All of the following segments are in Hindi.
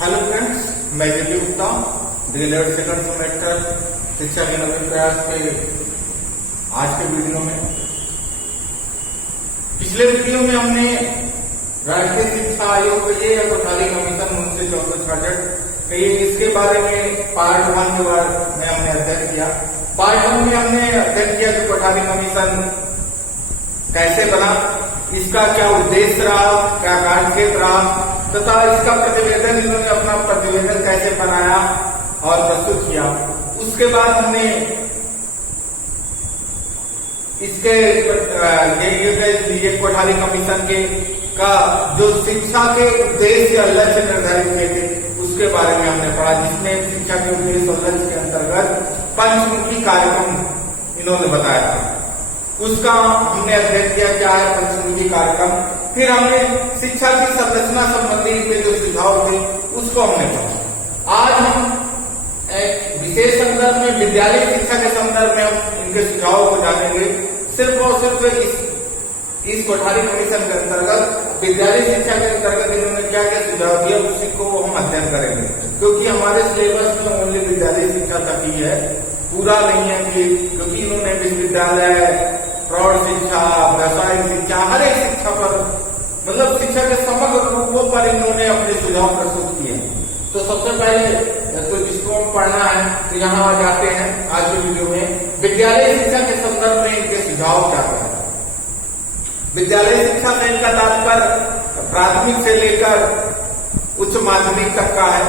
हेलो फ्रेंड्स, मैं JP Gupta DElEd second semester शिक्षा के नवीन प्रयास के आज के वीडियो में पिछले वीडियो में हमने राष्ट्रीय शिक्षा आयोग के लिए कोठारी कमीशन 1964 इसके बारे में पार्ट 1 के बारे में हमने अध्ययन किया। पार्ट 1 में हमने अध्ययन किया कि कोठारी कमीशन कैसे बना, इसका क्या उद्देश्य रहा, क्या कार्यक्षेत्र रहा तथा इसका प्रतिवेदन इन्होंने अपना प्रतिवेदन कैसे बनाया और प्रस्तुत किया। उसके बाद हमने इसके लिए कोठारी कमीशन के का जो शिक्षा के उद्देश्य या लक्ष्य निर्धारित किए थे उसके बारे में हमने पढ़ा, जिसमें शिक्षा के उद्देश्य और लक्ष्य के अंतर्गत पंचमुखी कार्यक्रम इन्होंने बताया था। उसका हमने अध्ययन किया क्या है पंचमुखी कार्यक्रम। फिर हमने शिक्षा की संरचना संबंधी इनके जो सुझाव थे उसको हमने पढ़ा। आज हम एक विशेष संदर्भ में विद्यालय शिक्षा के संदर्भ में हम इनके सुझावों को जानेंगे। सिर्फ और सिर्फ इस कोठारी कमीशन के अंतर्गत विद्यालय शिक्षा के अंतर्गत इन्होंने क्या क्या सुझाव दिया उसी को हम अध्ययन करेंगे, क्योंकि हमारे सिलेबस में ओनली विद्यालय शिक्षा तक ही है, पूरा नहीं है क्योंकि इन्होंने विश्वविद्यालय, प्रौढ़ शिक्षा, व्यावसायिक शिक्षा, हर एक शिक्षा पर मतलब शिक्षा के समग्र रूपों पर इन्होंने अपने सुझाव प्रस्तुत किए। तो सबसे पहले तो जिसको हम पढ़ना है तो यहाँ आ जाते हैं आज के वीडियो में विद्यालय शिक्षा के संदर्भ में इनके सुझाव क्या है। विद्यालय शिक्षा में इनका तात्पर्य प्राथमिक से लेकर उच्च माध्यमिक तक का है।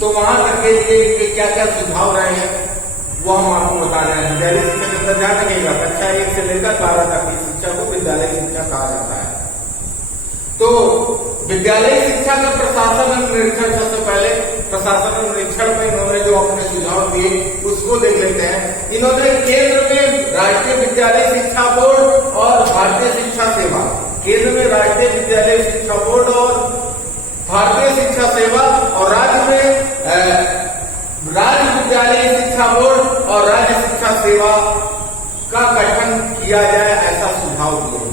तो वहां तक के लिए इनके क्या क्या सुझाव रहे हैं वो हम आपको बता रहे हैं। विद्यालय शिक्षा के अंदर ध्यान रखिएगा, कक्षा 1 से लेकर 12 तक की शिक्षा को विद्यालय शिक्षा कहा जाता है। तो विद्यालय शिक्षा का प्रशासन निरीक्षण, सबसे पहले प्रशासन निरीक्षण में इन्होंने जो अपने सुझाव दिए उसको देख लेते हैं। इन्होंने केंद्र में राष्ट्रीय विद्यालय शिक्षा बोर्ड और भारतीय शिक्षा सेवा, केंद्र में राष्ट्रीय विद्यालय शिक्षा बोर्ड और भारतीय शिक्षा सेवा और राज्य में राज्य विद्यालय शिक्षा बोर्ड और राज्य शिक्षा सेवा का गठन किया जाए, ऐसा सुझाव दिया।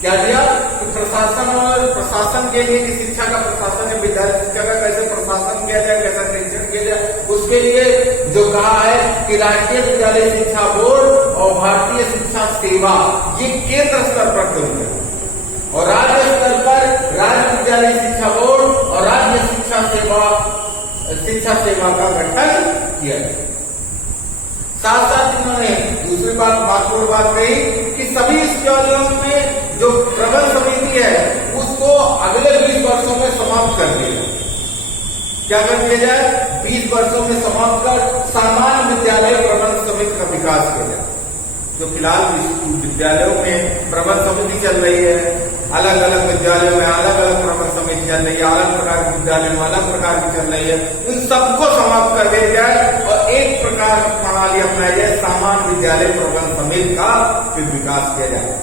क्या दिया कि प्रशासन के लिए कि शिक्षा का प्रशासन है, विद्यालय शिक्षा का कैसे प्रशासन किया जाए, कैसा निरीक्षण किया जाए, उसके लिए जो कहा है कि राष्ट्रीय विद्यालय शिक्षा बोर्ड और भारतीय शिक्षा सेवा ये केंद्र स्तर पर होंगे और राज्य स्तर पर राज्य विद्यालय शिक्षा बोर्ड और राज्य शिक्षा सेवा का गठन किया जाए। साथ साथ इन्होंने दूसरी बात महत्वपूर्ण बात कही कि सभी विद्यालयों में जो प्रबंध समिति है उसको अगले 20 वर्षों में समाप्त कर दिया जाए। क्या कर दिया जाए? 20 वर्षों में समाप्त कर सामान्य विद्यालय प्रबंध समिति का विकास किया जाए। जो फिलहाल विद्यालयों में प्रबंध समिति चल रही है, अलग अलग विद्यालयों में अलग अलग प्रबंध समिति चल रही है, अलग प्रकार के विद्यालय में अलग प्रकार की चल रही है, इन सबको समाप्त कर दिया जाए और एक प्रकार की प्रणाली अपनाई जाए, सामान्य विद्यालय प्रबंध समिति का फिर विकास किया जाए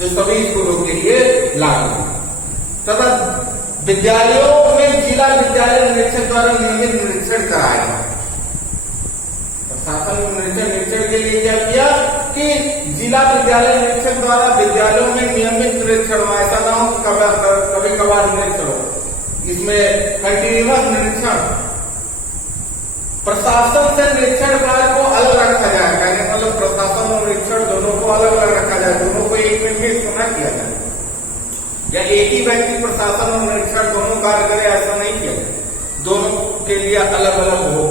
जो सभी स्कूलों के लिए लागू है। तथा विद्यालयों में जिला विद्यालय निरीक्षक द्वारा नियमित निरीक्षण कराया जाए। प्रशासन निरीक्षण के लिए क्या किया कि जिला विद्यालय निरीक्षक द्वारा विद्यालयों में नियमित निरीक्षण हो, ऐसा ना हो कभी कभार निरीक्षण हो, इसमें कंटिन्यूअस निरीक्षण। प्रशासन से निरीक्षण कार्य को अलग रखा जाए, कहने मतलब प्रशासन और निरीक्षण दोनों को अलग अलग रखा जाए, दोनों को एक मिनट में सुना किया जाए या एक ही व्यक्ति प्रशासन और निरीक्षण दोनों कार्य करे, ऐसा नहीं किया जाए, दोनों के लिए अलग अलग हो।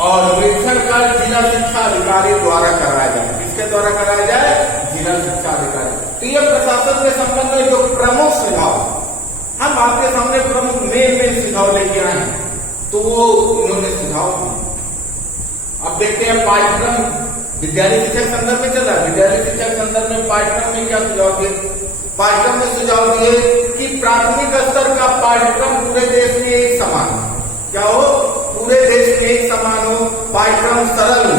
और निरीक्षण कार्य जिला शिक्षा अधिकारी द्वारा कराया जाए। किसके द्वारा कराया जाए? जिला शिक्षा अधिकारी। तो ये प्रशासन के संबंध में जो प्रमुख सुझाव हम आपके सामने प्रमुख मेन सुझाव लेके आए हैं तो वो उन्होंने सुझाव दिए। अब देखते हैं पाठ्यक्रम विद्यालय शिक्षा के संदर्भ में चल रहा है। विद्यालय शिक्षा के संदर्भ में पाठ्यक्रम में क्या सुझाव दिए? पाठ्यक्रम में सुझाव दिए कि प्राथमिक स्तर का पाठ्यक्रम पूरे देश में एक समान हो। क्या हो? पूरे देश में एक समान हो, पाठ्यक्रम सरल हो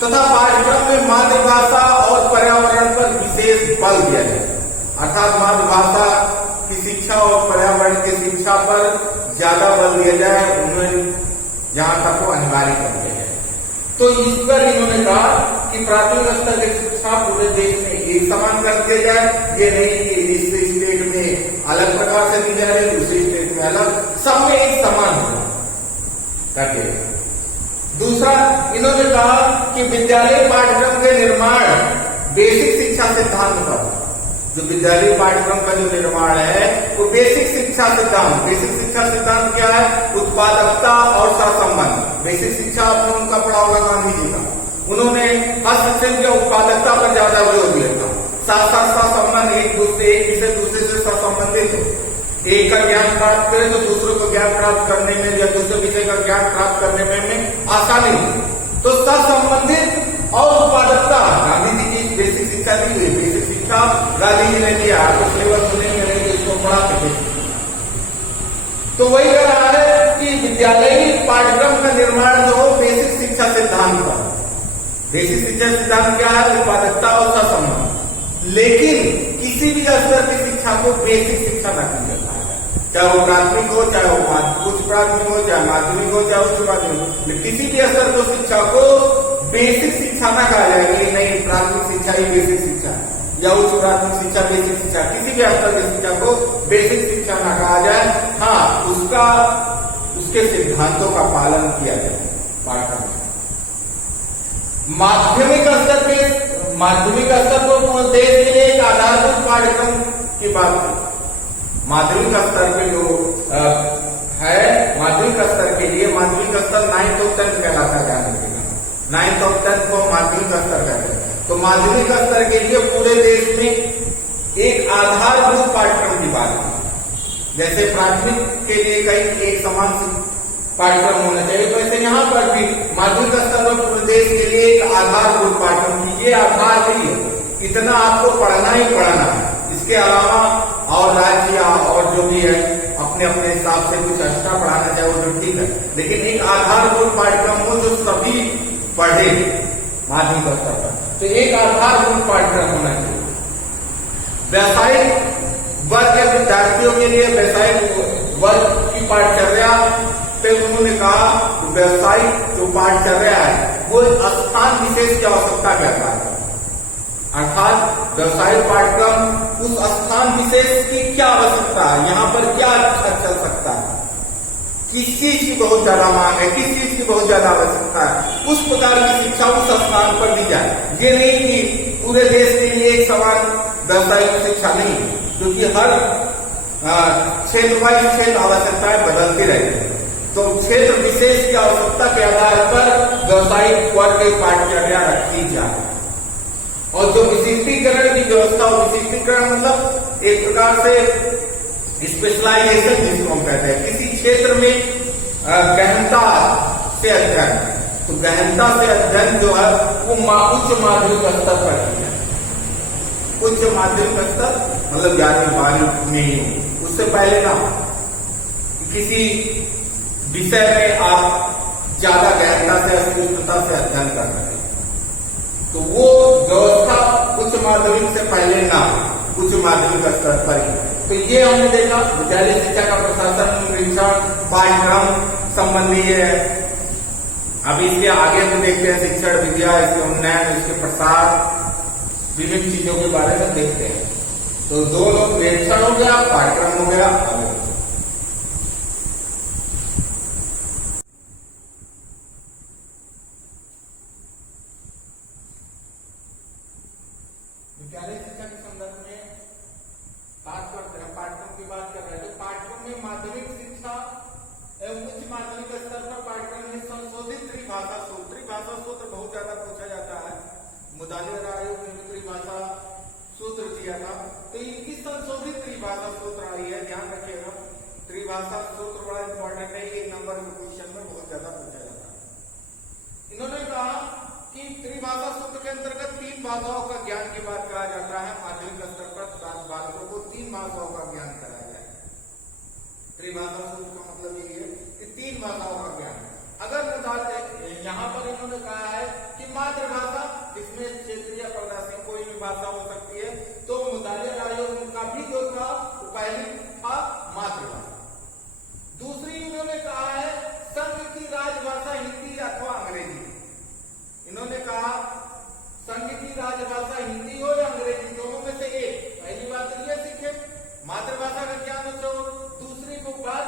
तथा पाठ्यक्रम में मातृभाषा और पर्यावरण पर विशेष बल दिया जाए। अर्थात मातृभाषा की शिक्षा और पर्यावरण की शिक्षा पर ज्यादा बल दिया जाए, उन्हें जहां तक वो अनिवार्य कर दिया जाए। तो इस पर इन्होंने कहा कि प्राथमिक स्तर की शिक्षा पूरे देश में एक समान कर दिया जाए। ये नहीं कि इस स्टेट में अलग प्रकार से दी जा रही है, दूसरे स्टेट में अलग, सब में एक समान हो करके। दूसरा, इन्होंने कहा कि विद्यालय पाठ्यक्रम के निर्माण बेसिक शिक्षा सिद्धांत पर, जो विद्यालय पाठ्यक्रम का जो निर्माण है वो बेसिक शिक्षा सिद्धांत क्या है? उत्पादकता और सहसंबंध। बेसिक शिक्षा आपने उनका पढ़ा होगा गांधी जी का, उन्होंने हस्तक्षेप या उत्पादकता पर ज्यादा जोर दिया था। साथ साथ सहसंबंध, एक विषय दूसरे से सहसंबंधित हो, एक का ज्ञान प्राप्त करे तो दूसरों को ज्ञान प्राप्त करने में या दूसरे विषय का ज्ञान प्राप्त करने में आसानी हो। तो सहसंबंधित और उत्पादकता गांधी जी की बेसिक शिक्षा दी हुई। बेसिक शिक्षा गांधी जी ने दिया, आपको सिलेबस सुनेंगे नहीं तो इसको पढ़ाते थे। तो वही कह रहा है कि विद्यालयी पाठ्यक्रम का निर्माण जो हो बेसिक शिक्षा सिद्धांत पर। बेसिक शिक्षा सिद्धांत क्या है? उत्पादकता और सहसंबंध। लेकिन किसी भी स्तर की शिक्षा को बेसिक शिक्षा न की जाता है, चाहे वो प्राथमिक हो, चाहे वो उच्च प्राथमिक हो, चाहे माध्यमिक हो, चाहे उच्च माध्यमिक हो, किसी भी स्तर को शिक्षा को बेसिक शिक्षा न कहा जाए कि नहीं प्राथमिक शिक्षा ही बेसिक शिक्षा है या उच्च प्राथमिक शिक्षा बेसिक शिक्षा, किसी भी स्तर की शिक्षा को बेसिक शिक्षा न कहा जाए। हाँ, उसके सिद्धांतों का पालन किया जाए पाठ्यक्रम। माध्यमिक स्तर पर देश के लिए एक आधारभूत पाठ्यक्रम की बात की। माध्यमिक स्तर पे जो है, माध्यमिक स्तर के लिए, माध्यमिक स्तर 9th और 10th कहलाता है। 9th और 10th को माध्यमिक स्तर कहते हैं। तो माध्यमिक स्तर के लिए पूरे देश में एक आधारभूत पाठ्यक्रम की बात की। जैसे प्राथमिक के लिए कहीं एक समान पाठ्यक्रम होना चाहिए, तो ऐसे यहाँ पर भी माध्यमिक स्तर पर पूरे देश के लिए एक आधारभूत पाठ्यक्रम की, ये आधार नहीं है, इतना आपको पढ़ना ही पढ़ना है। इसके अलावा और राज्य और जो भी है अपने अपने हिसाब से कुछ एक्स्ट्रा पढ़ाना चाहे वो तो ठीक है, लेकिन एक आधारभूत पाठ्यक्रम हो जो सभी पढ़े माध्यमिक स्तर पर, तो एक आधारभूत पाठ्यक्रम होना चाहिए। व्यावसायिक वर्ग के विद्यार्थियों के लिए व्यावसायिक वर्ग की पाठचर्या पे उन्होंने कहा व्यावसायिक जो पाठचर्या है वो स्थान विशेष की आवश्यकता के आधार पर, अर्थात व्यवसायिक पाठ्यक्रम उस स्थान विशेष की क्या आवश्यकता है, यहाँ पर क्या अच्छा चल सकता है, किस चीज की बहुत ज्यादा मांग है, किस चीज की बहुत ज्यादा आवश्यकता है, उस प्रकार की शिक्षा उस स्थान पर दी जाए। ये नहीं कि पूरे देश के लिए एक समान व्यवसायिक शिक्षा नहीं, क्योंकि हर क्षेत्र वाइज क्षेत्र आवश्यकताएं बदलती रहती है। तो क्षेत्र विशेष की आवश्यकता के आधार पर व्यवसायिक वर्ग की पाठचर्या रखी जाए। और जो विशिष्टीकरण की व्यवस्था, विशिष्टीकरण मतलब एक प्रकार से स्पेशलाइजेशन जिसको हम कहते हैं, किसी क्षेत्र में गहनता से अध्ययन, तो गहनता से अध्ययन जो है वो उच्च माध्यमिक स्तर पर की जाए। उच्च माध्यमिक स्तर मतलब 11वीं-12वीं में ही हो, उससे पहले ना हो। किसी विषय में आप ज्यादा गहनता से अस्पष्टता से अध्ययन कर रहे हैं तो वो व्यवस्था उच्च माध्यमिक से पहले ना, उच्च माध्यमिक स्तर पर ही। तो ये हमने देखा विद्यालय शिक्षा का प्रशासन, निरीक्षण, पाठ्यक्रम संबंधी है। अब इसके आगे हम देखते हैं शिक्षण विद्या, इसके उन्नयन, इसके प्रसार, विभिन्न चीजों के बारे में देखते हैं। तो दो लोग निरीक्षण हो गया, पाठ्यक्रम हो गया। विद्यालय शिक्षा के संदर्भ में बात करते हैं, पाठ्यक्रम की बात कर रहे हैं। तो पाठ्यक्रम में माध्यमिक शिक्षा एवं उच्च माध्यमिक स्तर पर पाठ्यक्रम में संशोधित त्रिभाषा सूत्र बहुत ज्यादा पूछा जाता है। मुदालिया आयोग ने त्रिभाषा सूत्र दिया था, तो इनकी संशोधित त्रिभाषा सूत्र आई है, ध्यान रखिएगा। त्रिभाषा सूत्र बड़ा इंपॉर्टेंट है, 1 नंबर के क्वेश्चन में बहुत ज्यादा पूछा जाता है। इन्होंने कहा कि त्रिभाषा सूत्र के अंतर्गत 3 भाषाओं का ज्ञान की बात कहा जाता है। माध्यमिक स्तर पर बालकों को 3 भाषाओं का ज्ञान कराया जाए। त्रिभाषा सूत्र का मतलब ये है कि 3 भाषाओं का ज्ञान। अगर यहाँ पर इन्होंने कहा है कि मातृभाषा, इसमें क्षेत्रीय प्रदेशी कोई भी भाषा हो सकती है, तो मुदालिया आयोग का भी जो था वो पहली था मातृभाषा। दूसरी इन्होंने कहा है संघ की राजभाषा हिंदी अथवा अंग्रेजी। इन्होंने कहा संघ की राजभाषा हिंदी हो या अंग्रेजी, दोनों में से एक। पहली बात तो ये सीखे मातृभाषा का ज्ञान हो। दूसरी को बात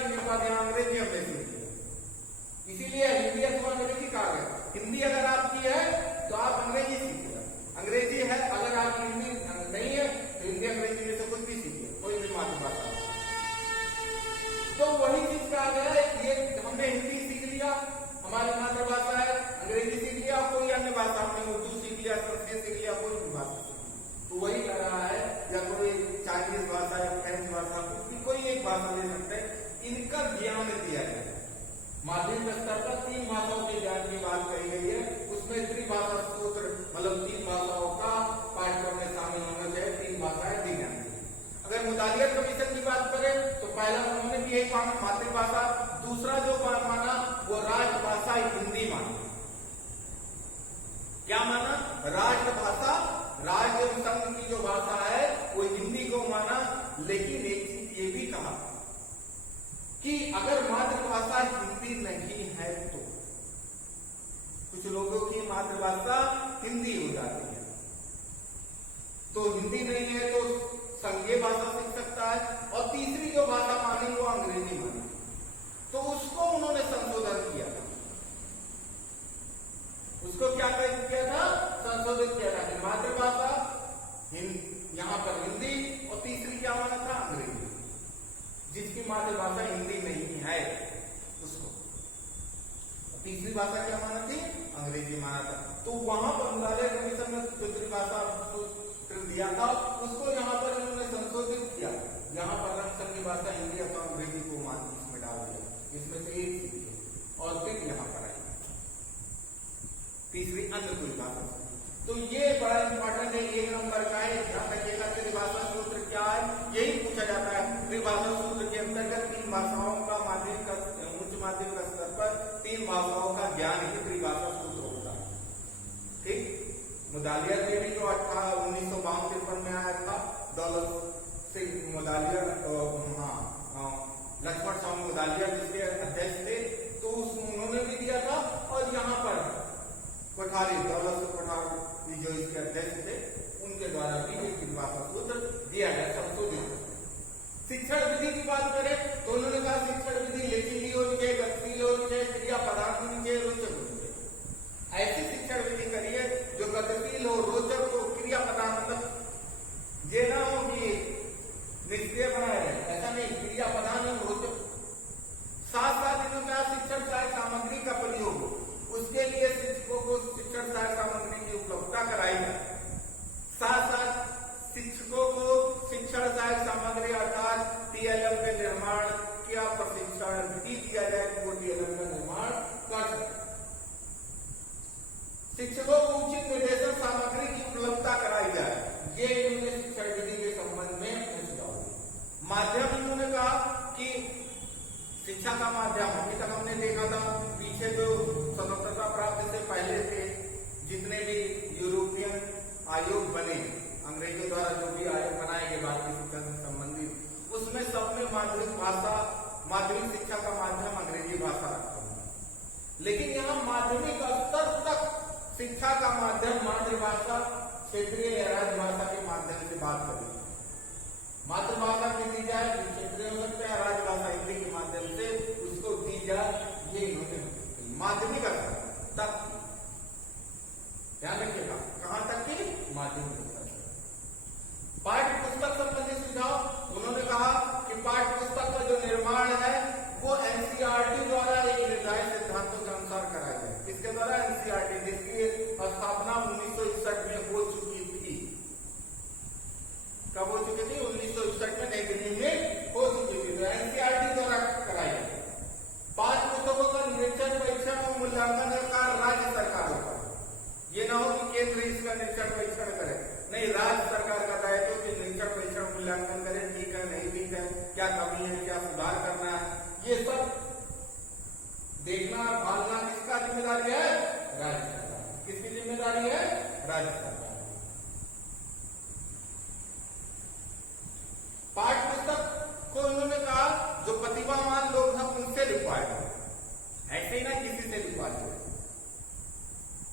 हिंदी उपाधि अंग्रेजी हमने सीख लिया। इसीलिए हिंदी अथवा अंग्रेजी कहा गया। हिंदी अगर आपकी है तो आप अंग्रेजी सीखिए, अंग्रेजी है अगर आपकी हिंदी नहीं है तो हिंदी अंग्रेजी में से कुछ भी सीखिए, कोई भी मातृभाषा। तो वही चीज कहा गया है, ये हमने हिंदी सीख लिया, हमारी मातृभाषा है, अंग्रेजी सीख लिया, कोई अन्य भाषा हमने उर्दू सीख लिया, संस्कृत सीख लिया, कोई भी भाषा सीख लिया, तो वही कर रहा है। या कोई चाइनीज भाषा या फ्रेंच भाषा, कोई एक भाषा ले सकते हैं, इनका ज्ञान दिया गया है। माध्यमिक स्तर पर 3 भाषाओं के ज्ञान की बात कही गई है, उसमें त्रिभाषा सूत्र मतलब 3 भाषाओं का पाठ्यक्रम में शामिल होना चाहिए, 3 भाषाएं दी जाएंगी। अगर मुदालियत कमीशन की बात करें तो पहला उन्होंने भी यही माना मातृभाषा, दूसरा जो माना वो राष्ट्रभाषा हिंदी माना। क्या माना? राष्ट्रभाषा, राज्य संघ की जो भाषा है वो हिंदी को माना। लेकिन एक चीज ये भी कहा कि अगर मातृभाषा हिंदी नहीं है तो कुछ लोगों की मातृभाषा हिंदी हो जाती है, तो हिंदी नहीं है तो संघीय भाषा सीख सकता है, और तीसरी जो भाषा मानी वो अंग्रेजी मानी। तो उसको उन्होंने संशोधन किया था, उसको क्या किया था? संशोधित किया था कि मातृभाषा यहां पर हिंदी और तीसरी क्या माना था? अंग्रेजी। जिसकी मातृभाषा हिंदी नहीं है उसको तीसरी भाषा क्या माना थी? अंग्रेजी माना था। तो वहां पर मुदालियत कमीशन ने दूसरी भाषा दिया था, उसको यहाँ पर इन्होंने संशोधित किया, यहाँ पर रक्षण की भाषा हिंदी अथवा अंग्रेजी को मान इसमें डाल दिया, इसमें से एक सीखी और फिर यहाँ पर आई तीसरी अन्य कोई भाषा। तो ये बड़ा इंपॉर्टेंट है, 1 नंबर का है, ध्यान रखिएगा। त्रिभाषा सूत्र क्या है यही पूछा जाता है। त्रिभाषा सूत्र के अंतर्गत 3 भाषाओं का माध्यमिक उच्च माध्यमिक स्तर पर 3 भाषाओं का ज्ञान ही त्रिभाषा सूत्र होता है। ठीक, मुदालियत में भी जो 1952-53 में आया था, दौलत सिंह मुदालियत, लक्ष्मण स्वामी मुदालियत जिसके अध्यक्ष थे, तो उन्होंने भी दिया था। और यहाँ पर कोठारी, दौलत सिंह कोठारी जो इसके अध्यक्ष थे, उनके द्वारा भी एक त्रिभाषा सूत्र दिया गया, संशोधित। शिक्षण विधि की बात करें तो उन्होंने कहा शिक्षण विधि लचीली होनी चाहिए, गतिशील होनी चाहिए, क्रिया पदार्थ होनी चाहिए, रोचक होनी चाहिए। ऐसी शिक्षण विधि करिए जो गतिशील हो, रोचक हो, क्रिया पदार्थ मतलब ये ना हो कि निष्क्रिय बनाया जाए, ऐसा नहीं, क्रिया पदार्थ में रोचक। साथ साथ इन्होंने शिक्षण सहायक सामग्री का प्रयोग हो, उसके लिए शिक्षकों को शिक्षण सहायक सामग्री की उपलब्धता कराई जाए। साथ साथ शिक्षकों को शिक्षण सहायक सामग्री अर्थात टीएलएम के निर्माण का प्रशिक्षण भी दिया जाए कि वो टीएलएम का निर्माण कर सके। शिक्षकों को उचित निर्देशन सामग्री की उपलब्धता कराई जाए, ये इन्होंने शिक्षण विधि के संबंध में सुझाव दिया। माध्यम इन्होंने कहा कि शिक्षा का माध्यम अभी तक हमने देखा था, पीछे जो स्वतंत्रता प्राप्ति से पहले थे जितने भी यूरोपियन आयोग बने, अंग्रेजों द्वारा जो भी आयोग बनाए गए भारतीय शिक्षा से संबंधित, उसमें सब में माध्यमिक भाषा, माध्यमिक शिक्षा का माध्यम अंग्रेजी भाषा रखते हैं। लेकिन यहाँ माध्यमिक स्तर तक शिक्षा का माध्यम मातृभाषा, क्षेत्रीय या राजभाषा के माध्यम से बात करें। मातृभाषा में दी जाए, क्षेत्रीय हो सकता है, राजभाषा हिंदी के माध्यम से उसको दी जाए, ये इन्होंने माध्यमिक स्तर तक ध्यान रखिएगा। कहां तक की? माध्यमिक स्तर। पाठ्य पुस्तक संबंधी सुझाव उन्होंने कहा कि पाठ्य पुस्तक का जो निर्माण है वो एनसीईआरटी द्वारा एक निर्धारित सिद्धांतों के अनुसार कराया जाए। किसके द्वारा? एनसीईआरटी, जिसकी स्थापना 1961 में हो चुकी थी। कब हो चुकी थी? 1961 में नई दिल्ली में हो चुकी थी, तो एनसीईआरटी द्वारा कराई गई। पाठ्य पुस्तकों का निरीक्षण, परीक्षण और मूल्यांकन का राज्य सरकारों का, ये ना हो कि केंद्र इसका निरीक्षण परीक्षण करे, नहीं, राज्य सरकार का दायित्व कि निरीक्षण परीक्षण मूल्यांकन करे, ठीक है नहीं ठीक है, क्या कमी है, क्या सुधार करना है, ये सब देखना भालना किसका जिम्मेदारी है? राज्य सरकार। किसकी जिम्मेदारी है? राज्य सरकार। पाठ्य पुस्तक को उन्होंने कहा जो प्रतिभावान लोग हैं उनसे लिखवाए, ऐसे ही ना किसी से लिखवा दे।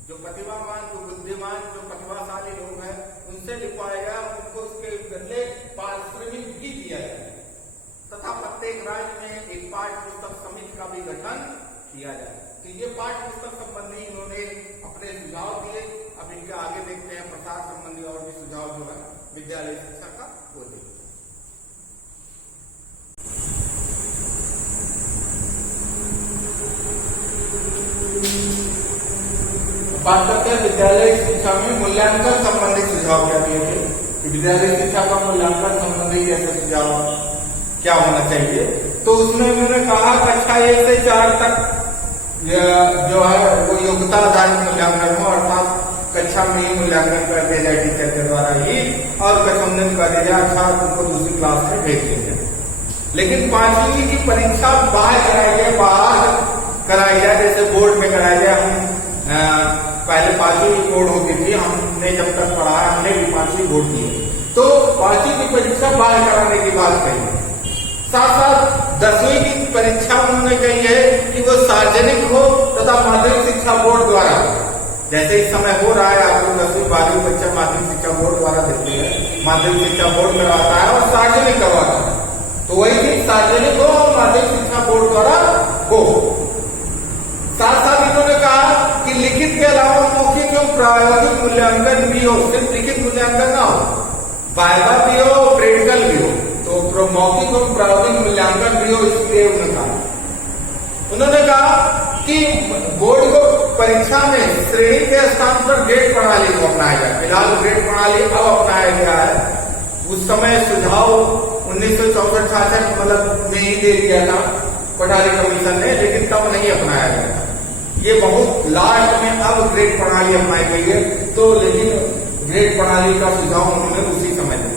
जो प्रतिभावान, जो बुद्धिमान, जो प्रतिभाशाली लोग हैं उनसे लिखवाएगा, उनको उसके बदले पारिश्रमिक भी दिया जाए तथा प्रत्येक प्रत्येक राज्य में एक पाठ्य पुस्तक समिति का भी गठन किया जाए। तो ये पाठ्य पुस्तक संबंधी इन्होंने अपने सुझाव दिए। अब इनके आगे देखते हैं प्रसार संबंधी और भी सुझाव जो है विद्यालय शिक्षा का वो देखते हैं। बात करते हैं विद्यालय शिक्षा में मूल्यांकन संबंधी सुझाव क्या दिए थे कि विद्यालय शिक्षा का मूल्यांकन संबंधी ऐसे सुझाव क्या होना चाहिए। तो उसमें उन्होंने कहा कक्षा 1 से 4 तक जो है वो योग्यता आधारित मूल्यांकन हो, अर्थात कक्षा में ही मूल्यांकन कर दिया जाए टीचर के द्वारा ही और कक्षांकन कर दिया जाए, छात्र उनको दूसरी क्लास में भेज दिया जाए। लेकिन 5वीं की परीक्षा बाहर कराई जाए, बाहर कराई जाए, जैसे बोर्ड में कराई जाए। हम पहले 5वीं की बोर्ड होती थी, हमने जब तक पढ़ा है हमने भी 5वीं बोर्ड की, तो 5वीं की परीक्षा बाहर कराने की बात कही। साथ साथ 10वीं की परीक्षा उन्होंने कही है कि वो सार्वजनिक हो तथा माध्यमिक शिक्षा बोर्ड द्वारा, जैसे इस समय हो रहा है आप लोग 10वीं 12वीं परीक्षा माध्यमिक शिक्षा बोर्ड द्वारा देते हैं, माध्यमिक शिक्षा बोर्ड करवाता है और सार्वजनिक करवाता है, तो वही चीज सार्वजनिक हो और माध्यमिक शिक्षा बोर्ड द्वारा हो। साथ साथ इन्होंने कहा कि लिखित के अलावा मौखिक एवं प्रायोगिक मूल्यांकन भी हो, सिर्फ लिखित मूल्यांकन ना हो, वाइवा भी हो, प्रैक्टिकल भी हो, तो मौखिक और प्रायोगिक मूल्यांकन भी हो, इसलिए उन्होंने कहा कि बोर्ड को परीक्षा में श्रेणी के स्थान पर ग्रेड प्रणाली को अपनाया जाए। फिलहाल ग्रेड प्रणाली अब अपनाया गया है, उस समय सुझाव 1964-66 मतलब में ही दे दिया था कोठारी कमीशन ने, लेकिन तब नहीं अपनाया गया था। ये बहुत लास्ट में अब ग्रेड प्रणाली अपनाई गई है, तो लेकिन ग्रेड प्रणाली का सुझाव उन्होंने उसी समय दिया।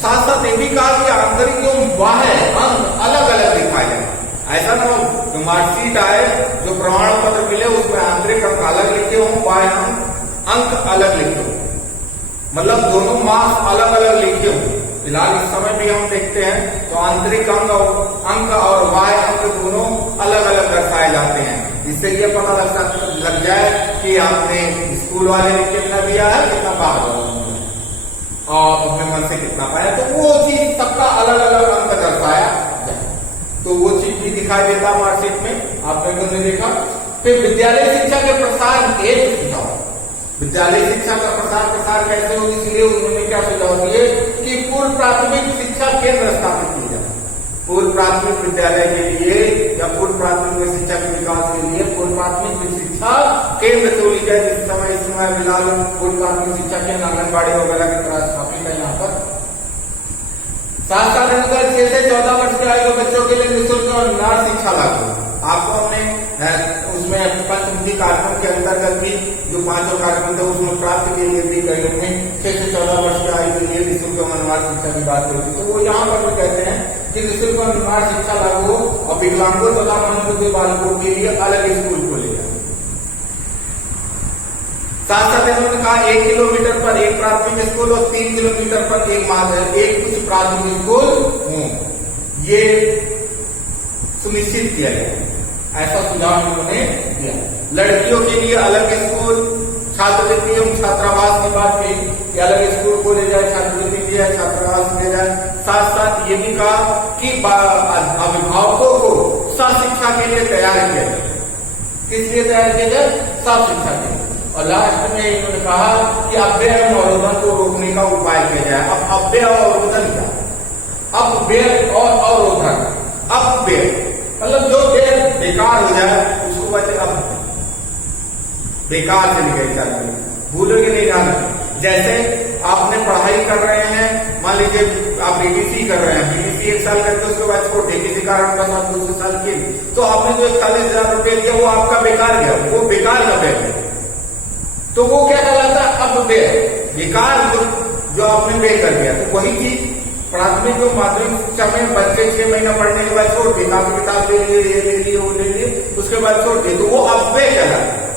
साथ साथ ये भी कहा कि आंतरिक एवं बाह्य अंक अलग अलग दिखाए जाए। ऐसा ना हो जो मार्कशीट आए, जो प्रमाण पत्र मिले उसमें आंतरिक अंक अलग लिखे हों, बाह्य अंक अलग लिखे हों, मतलब दोनों मार्क्स अलग अलग लिखे हों। फिलहाल इस समय भी हम देखते हैं तो आंतरिक अंक और बाह्य अंक दोनों अलग अलग दर्शाए जाते हैं। इससे ये पता लग जाए कि आपने स्कूल वाले ने कितना दिया है, कितना बाहर और अपने मन से कितना पाया, तो वो चीज सबका अलग अलग अंक दर्शाया जाए, तो वो चीज भी दिखाई देता मार्कशीट में, आप लोगों ने देखा। फिर विद्यालय शिक्षा के प्रसार एक सुझाव, विद्यालय शिक्षा का प्रसार कैसे होगी, इसलिए उन्होंने क्या सुझाव दिए कि पूर्व प्राथमिक शिक्षा केंद्र स्थापित किया जाए। पूर्व प्राथमिक विद्यालय के लिए या पूर्व प्राथमिक शिक्षा के विकास के लिए पूर्व प्राथमिक शिक्षा केंद्र खोली जाए, जिस समय इस समय फिलहाल पूर्व प्राथमिक शिक्षा केंद्र आंगनबाड़ी वगैरह की तरह स्थापित है यहाँ पर। साथ साथ 6 से 14 वर्ष के आयु के बच्चों के लिए निःशुल्क और निराश शिक्षा लागू। आपको हमने उसमें पंचमुखी कार्यक्रम के अंतर्गत भी जो 5 कार्यक्रम थे उसमें प्राप्त के लिए भी कई लोगों ने 6 से 14 वर्ष के आयु के लिए निःशुल्क और अनिवार्य शिक्षा की बात करी थी, तो वो यहाँ पर भी कहते हैं कि निःशुल्क और अनिवार्य शिक्षा लागू हो और विकलांगों तथा मंदबुद्धि बालकों के लिए अलग स्कूल खोले जाए। साथ साथ इन्होंने कहा 1 किलोमीटर पर एक प्राथमिक स्कूल और 3 किलोमीटर पर एक कुछ प्राथमिक स्कूल हो, ये सुनिश्चित किया जाए, ऐसा सुझाव उन्होंने दिया। लड़कियों के लिए अलग स्कूल, छात्रवृत्ति एवं छात्रावास की बात की कि अलग स्कूल खोले जाए, छात्रवृत्ति दिया जाए, छात्रावास दिया जाए। साथ साथ ये भी कहा कि अभिभावकों को सहशिक्षा के लिए तैयार किया जाए। किस लिए तैयार किया जाए? सहशिक्षा के लिए। और लास्ट में इन्होंने कहा कि अव्यय एवं अवरोधन को रोकने का उपाय किया जाए। अब अव्यय और अवरोधन क्या? अव्यय और अवरोधन, अव्यय मतलब जो व्यय बेकार हो जाए उसको बचे, अब बेकार से निकल जाए, भूलोगे नहीं जाना। जैसे आपने पढ़ाई कर रहे हैं, मान लीजिए आप बीटीसी कर रहे हैं, बीटीसी 1 साल करके उसके बाद छोड़ दिए किसी कारण बस आप दूसरे साल के, तो आपने जो 41,000 रुपये दिया वो आपका बेकार गया, वो बेकार का व्यय है, तो वो क्या कहलाता है? अब व्यय, बेकार जो आपने व्यय कर दिया। तो वही चीज प्राथमिक जो माध्यमिक शिक्षा में बच्चे 6 महीना पढ़ने के बाद छोड़ दिए, काफी किताब ले लिए, ये ले लिए, वो ले लिए, उसके बाद छोड़ दिए, तो वो अव्यय कहलाता है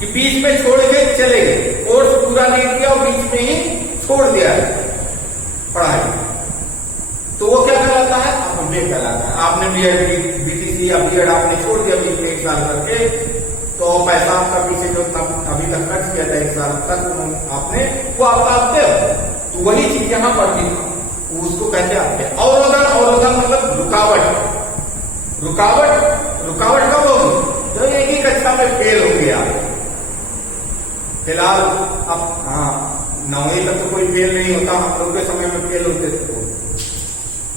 कि बीच में छोड़ के चले गए, कोर्स पूरा नहीं किया और बीच में ही छोड़ दिया पढ़ाई, तो वो क्या कहलाता है? अव्यय कहलाता है। आपने बीएड, बीटीसी या बीएड आपने छोड़ दिया बीच में 1 साल करके, तो पैसा आपका पीछे जो अभी तक खर्च किया था 1 साल तक आपने, वो आपका अव्यय। तो वही चीज यहाँ पर भी उस उसको कहते हैं अवरोधन। अवरोधन मतलब रुकावट। रुकावट कब होगी? जब एक ही कक्षा में फेल होंगे आप। फिलहाल अब नौवीं तक तो कोई फेल नहीं होता, हम लोग के समय में फेल होते थे।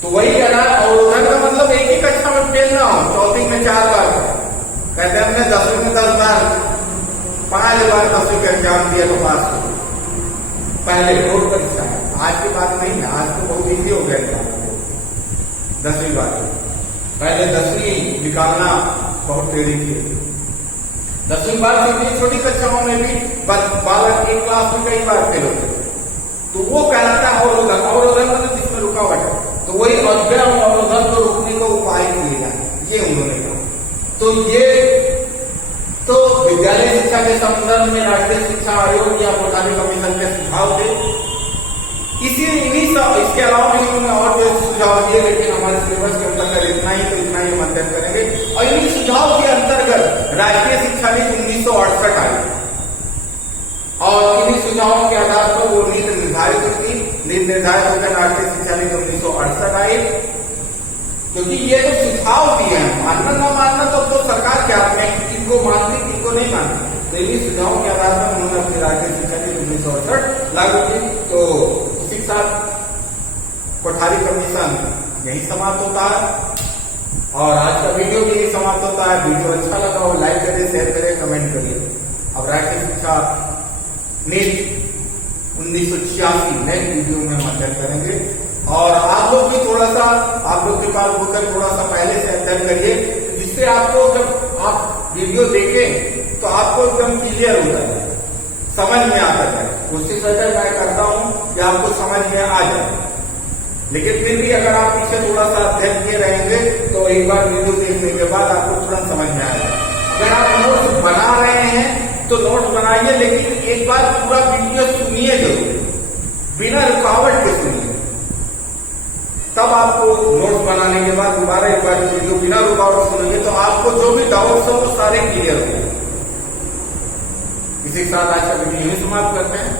तो वही कह रहा है अवरोधन का मतलब एक ही कक्षा में फेल ना हो, चौथी में 4 बार। कहते हैं हमने 10वीं में 10 बार 5 बार 10वीं का एग्जाम दिया तो पास हो। पहले बोर्ड परीक्षा है, आज की बात नहीं है, आज तो बहुत ईजी हो गया एग्जाम। 10वीं बार पहले 10वीं निकालना बहुत देरी थी। 10वीं बार से छोटी कक्षाओं में भी बालक एक क्लास में कई बार फेल होते थे। तो वो कहलाता है अवरोधन। अवरोधन मतलब जिसमें रुकावट है। तो वही अव्यय अवरोधन को रोकने का उपाय किए जाए, ये उन्होंने कहा। तो ये तो विद्यालय शिक्षा के संदर्भ में राष्ट्रीय शिक्षा आयोग या कोठारी कमीशन के सुझाव थे। इसके अलावा भी उन्होंने और जो सुझाव दिए, लेकिन हमारे सिलेबस के अंतर्गत इतना ही, तो इतना ही हम अध्ययन करेंगे। और इन्हीं सुझाव के अंतर्गत राष्ट्रीय शिक्षा नीति 1968 आई और इन्हीं सुझावों के आधार पर वो नीति निर्धारित हुई। नीति निर्धारित होकर राष्ट्रीय शिक्षा नीति 1968 आई। क्योंकि ये जो सुझाव दिए हैं, मानना न मानना तो सरकार के हाथ में, किनको मानती किनको नहीं मानती। तो इन्हीं सुझावों के आधार पर उन्होंने अपनी राष्ट्रीय शिक्षा नीति 1968 लागू की। तो उसी के साथ कोठारी कमीशन यही समाप्त होता है और आज का वीडियो भी यही समाप्त होता है। वीडियो अच्छा लगा हो लाइक करें, शेयर करें, कमेंट करिए। अब राष्ट्रीय शिक्षा नीति 1986 नए वीडियो में हम अध्ययन करेंगे। और आप लोग भी थोड़ा सा, आप लोग के पास होकर थोड़ा सा पहले से अध्ययन करिए, जिससे आपको जब आप वीडियो देखें तो आपको एकदम क्लियर हो जाए, समझ में आता जाए। कोशिश मैं करता हूं कि आपको समझ में आ जाए, लेकिन फिर भी अगर आप पीछे थोड़ा सा अध्ययन किए रहेंगे तो एक बार वीडियो देखने के बाद आपको तुरंत समझ में आएगा। अगर आप नोट्स बना रहे हैं तो नोट्स बनाइए, लेकिन एक बार पूरा वीडियो सुनिए जरूर, बिना रुकावट के सुनिए। तब आपको नोट्स बनाने के बाद दोबारा एक बार वीडियो बिना रुकावट सुनिए तो आपको जो भी डाउट्स हो वो सारे क्लियर हो। इसी के साथ आज का वीडियो यही समाप्त करते हैं।